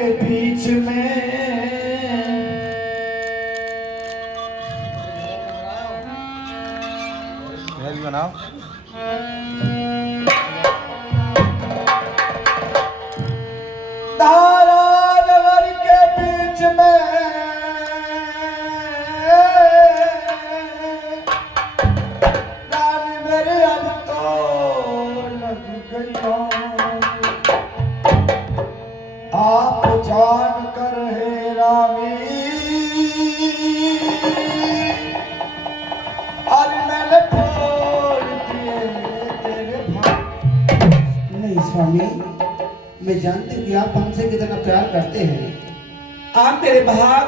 के बीच में बनाओ धारानगर के बीच में रानी मेरी अब तो लग गई आप जान कर है रानी और मैंने फोड़ दिए तेरे भाई। नहीं स्वामी, मैं जानती हूँ कि आप हमसे कितना प्यार करते हैं। आप मेरे भाग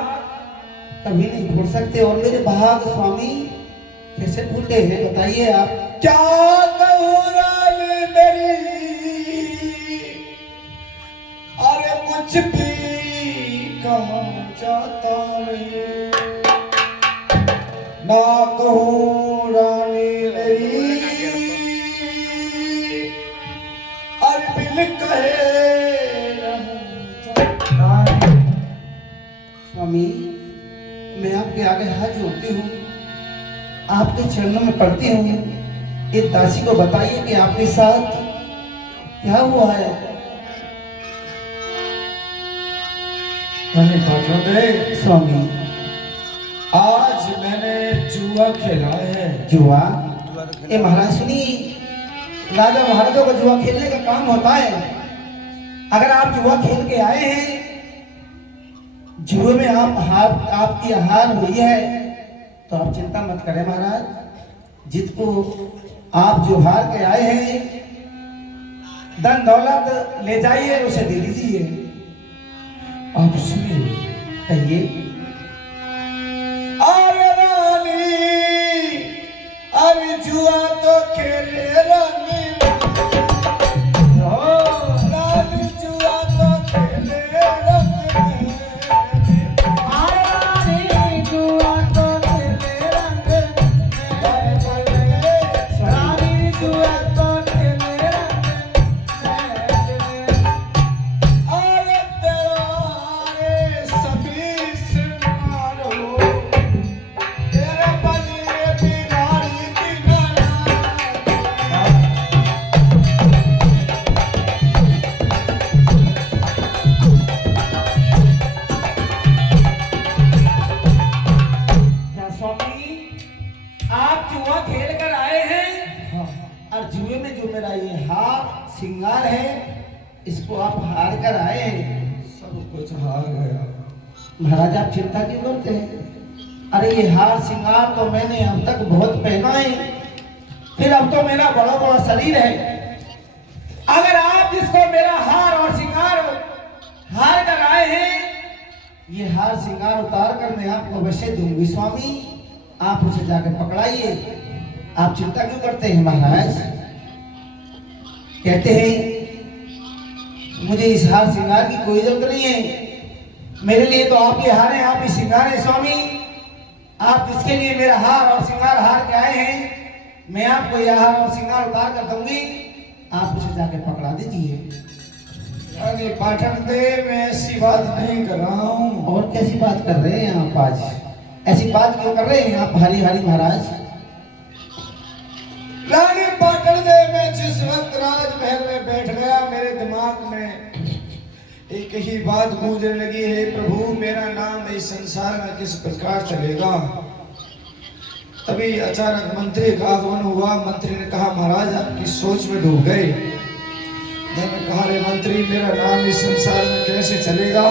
कभी नहीं भूल सकते, और मेरे भाग स्वामी कैसे भूलते हैं बताइए आप। क्या कहूँ रानी मेरी, अरे कुछ भी कहा जाता नहीं, ना कहूँ रानी मेरी, अरे बिल कहे स्वामी, मैं आपके आगे हाथ जोड़ती हूँ, आपके चरणों में पड़ती हूँ। इस दासी को बताइए कि आपके साथ क्या हुआ है। स्वामी, आज मैंने जुआ खेला है। जुआ? ये महाराज सुनिए, राजा महाराजों का जुआ खेलने का काम होता है। अगर आप जुआ खेल के आए हैं, जुए में आपकी हार हुई है, तो आप चिंता मत करें महाराज। जिसको आप जो हार के आए हैं, धन दौलत ले जाइए, उसे दे दीजिए। आप सुनिए, कहिए। अरे रानी, अरे जुआ तो खेले रानी, रानी जुआ तो खेले रानी, रानी जुआ तो खेले रानी, रानी जुआ तो खेले रानी। अरे तेरे सभी सिंगार हो, तेरे बने बिगाड़ी दीवाना। क्या स्वामी, आप जुआ खेल कर आए हैं, और जुए में जो मेरा ये हार श्रृंगार है, इसको आप हार कर आए हैं। सब कुछ हार गया। महाराज आप चिंता क्यों करते हैं? अरे ये हार श्रृंगार तो मैंने अब तक बहुत पहना है, फिर अब तो मेरा बड़ा बड़ा शरीर है। अगर आप जिसको मेरा हार और श्रृंगार हार कर आए हैं, ये हार श्रृंगार उतार कर मैं आपको अवश्य दूंगी। स्वामी, आप उसे जाकर पकड़ाइए। आप चिंता क्यों करते हैं महाराज? कहते हैं मुझे इस हार श्रृंगार की कोई जरूरत नहीं है, मेरे लिए तो आप ये हार है, आप ही श्रृंगार है। स्वामी, आप जिसके लिए मेरा हार और श्रृंगार हार के आए हैं, मैं आपको यह हार और श्रृंगार उतार कर दूंगी, आप उसे जाके पकड़ा दीजिए। अरे पाठक दे, मैं ऐसी बात नहीं कर रहा हूँ। और कैसी बात कर रहे हैं आप आज? ऐसी बात क्यों कर रहे हैं आप हरी हरी महाराज? रानी पाटन दे, मैं जिस वक्त राजमहल में बैठ गया, मेरे दिमाग में एक ही बात गूंजने लगी है, प्रभु मेरा नाम इस संसार में किस प्रकार चलेगा। तभी अचानक मंत्री का आगमन हुआ। मंत्री ने कहा, महाराज आपकी सोच में डूब गए। मैंने कहा, रे मंत्री, मेरा नाम इस संसार में कैसे चलेगा?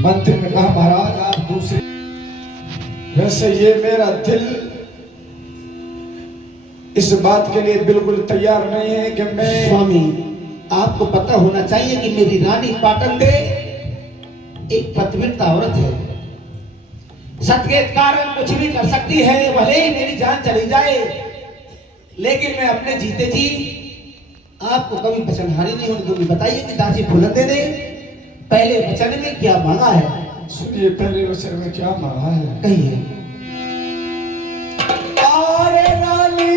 मंत्री ने कहा, महाराज आप दूसरे, वैसे ये मेरा दिल इस बात के लिए बिल्कुल तैयार नहीं है कि मैं। स्वामी, आपको पता होना चाहिए कि मेरी रानी पाटन दे एक पतिव्रता औरत है, सत्य के कारण कुछ भी कर सकती है, भले ही मेरी जान चली जाए, लेकिन मैं अपने जीते जी आपको कभी वचनहारी नहीं होने दूंगी। बताइए कि दासी फुलन दे दे, पहले वचन में क्या मांगा है? सुनिए, पहले वचन में क्या मांगा है, कहिए। अरे रानी,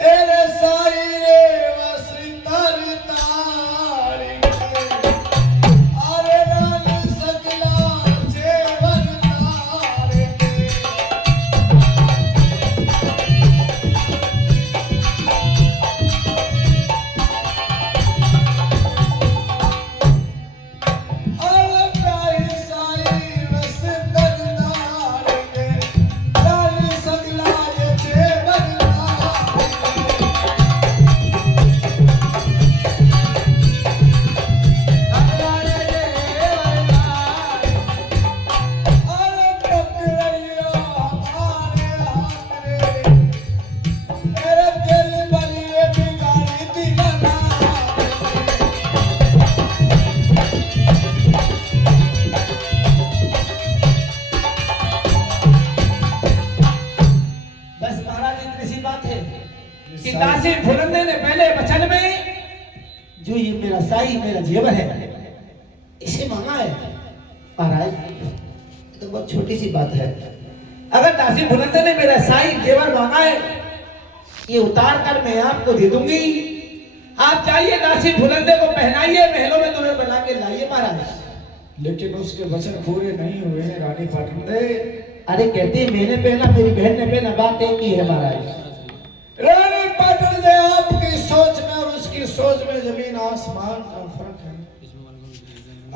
एरे साई रे वसी तरता ऐसी बात है कि दासी फुलंदे ने पहले वचन में जो ये मेरा साई मेरा जेवर है इसे मांगा है। महाराज तो बहुत छोटी सी बात है। अगर दासी फुलंदे ने मेरा साई जेवर मांगा है ये उतार कर मैं आपको दे दूंगी। आप जाइए दासी फुलंदे को पहनाइए, महलों में दुल्हन बना के लाइए महाराज। लेकिन उसके वचन पूरे नहीं हुए हैं रानी पाटनदे। अरे कहते मैंने पहना मेरी बहन ने पहना, बात एक ही है महाराज। रानी पाटनदे आपकी सोच में और उसकी सोच में जमीन आसमान का फर्क है।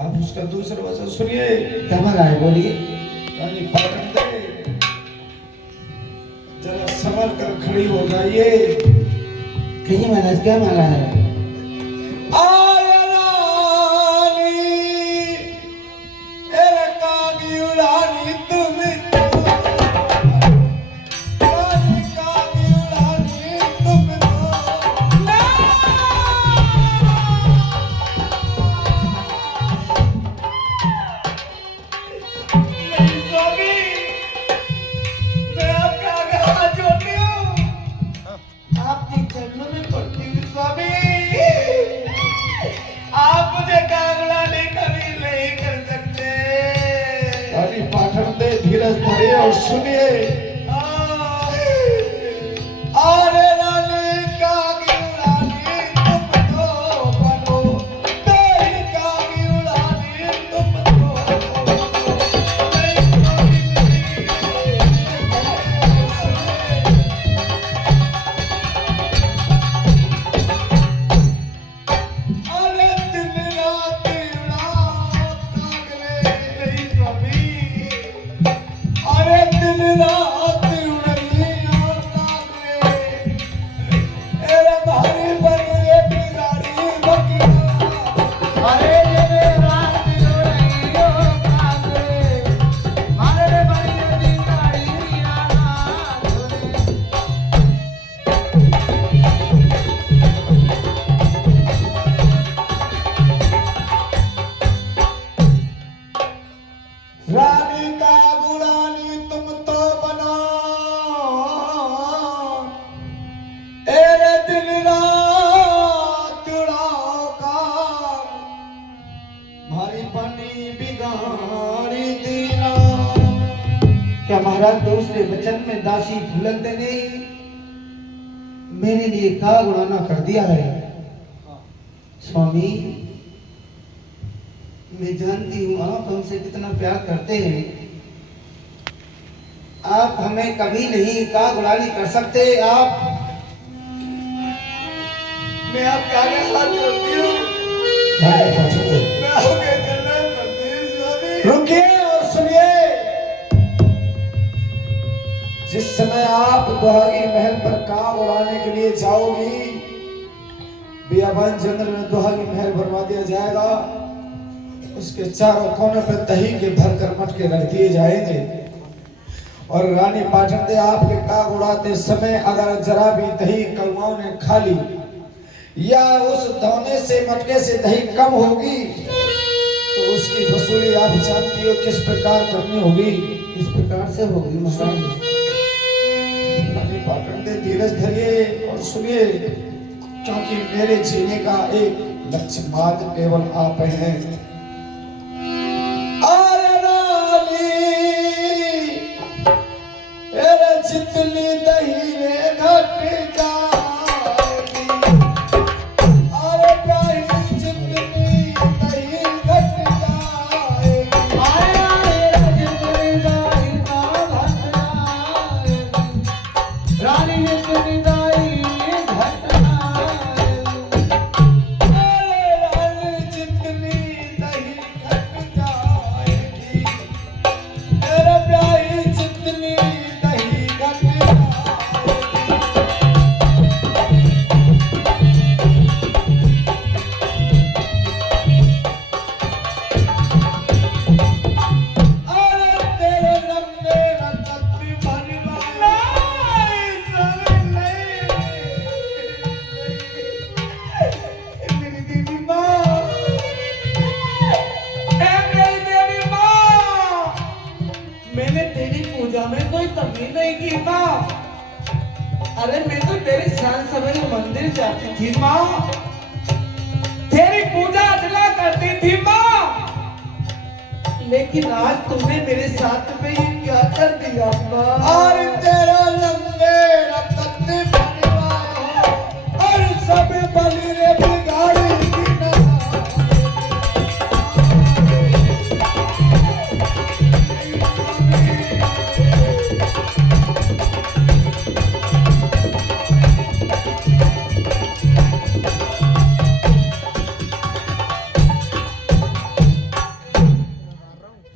आप उसका दूसरा वचन सुनिए। क्या महाराज बोलिए। रानी पाटनदे जरा संभल कर खड़ी हो जाइए। कहिए महाराज क्या मांगा है। आय रानी एरे कागी उड़ानी तुम रानी कागी उड़ानी तुम नहीं स्वामी, मैं आपके आगे हाथ जोड़ती हूँ। आपके चरणों में पड़ती हूँ स्वामी, आप मुझे कागुलाने कभी नहीं कर सकते। रानी पाटनदे धीरज धरिए और सुनिए। अरे रानी कागुलानी तुम तो बनो, तेरी कागुलानी तुम तो अरे दिन रात नहीं स्वामी, अरे दिन रात उड़नी और कागरे एरे भारी बनी एक गाड़ी बकिया। अरे दिन रात उड़नी और कागरे मारे बड़ी गाड़ी आना रानी का गुलानी तुम तो बना, एरे दिन रात उड़ाओ कार, भारी बनी बिगाड़ी दीना। क्या महाराज दूसरे वचन में दासी फुलंदे ने मेरे लिए काग उड़ाना कर दिया है। स्वामी मैं जानती हूँ आप हमसे कितना प्यार करते हैं। आप हमें कभी नहीं काग उड़ानी कर सकते। आप मैं आपके आगे हाथ जोड़ती हूँ। मैं आपके चरणों में पड़ती हूँ स्वामी। रुकिए और सुनिए। जिस समय आप दुहागी महल पर काग उड़ाने के लिए जाओगी, बियाबान जंगल में दुहागी महल बनवा दिया जाएगा। उसके चारों कोनों पर दही के भरकर मटके रख दिए जाएंगे और रानी पाटनदे आपके काग उड़ाते समय अगर जरा भी दही कौवाओं ने खा ली या उस धोने से मटके से दही कम होगी तो उसकी वसूली आप जानती हो किस प्रकार करनी होगी। इस प्रकार से होगी महाराज। रानी पाटनदे धीरज धरिए और सुनिए, क्योंकि मेरे जीने का एक लक्ष्य मार्ग केवल आप हैं। अरे रानी एरे जितनी दही रे घट जाएगी, अरे प्यारी जितनी दही घट जाएगी, आया जितनी दाई ना घट जाएगी, रानी जितनी दाई घट जाएगी, अरे रानी जितनी अरे मैं तो तेरी शान सवेरे मंदिर जाती थी माँ, तेरी पूजा अर्चना करती थी माँ, लेकिन आज तुमने मेरे साथ में ये क्या कर दिया माँ? और तेरा लंबे रत्ते परिवार और सब बलि रे बिगाड़ी दीना।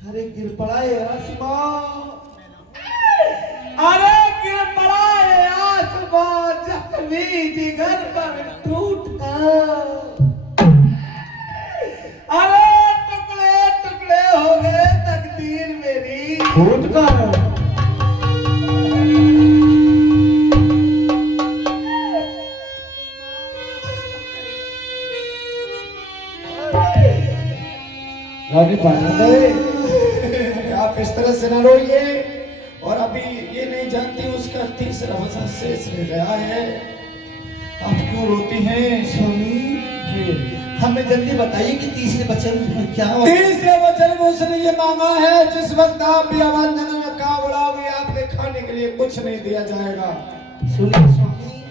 अरे गिर पड़ा है आसमां, अरे गिर पड़ा है आसमां, जख्मी जिगर पर टूटा। अरे टुकड़े टुकड़े हो गए तकदीर मेरी फूट कर रानी पार्वती, आप इस तरह से न रोइए। और अभी ये नहीं जानती उसका तीसरा वचन शेष रह गया है, आप क्यों रोती हैं? स्वामी जी, हमें जल्दी बताइए कि तीसरे वचन में क्या हुआ? तीसरे वचन में उसने ये मांगा है, जिस वक्त आप बियावान में काम उड़ाओगे आपके खाने के लिए कुछ नहीं दिया जाएगा। सुनिए स्वामी,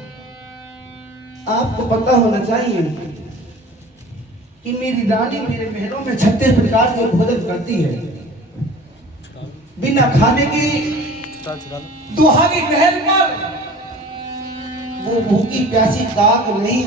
आपको पता होना चाहिए कि मेरी रानी मेरे महलों में 36 प्रकार के भोजन करती है, बिना खाने की दुहानी महल पर वो भूखी प्यासी दाग नहीं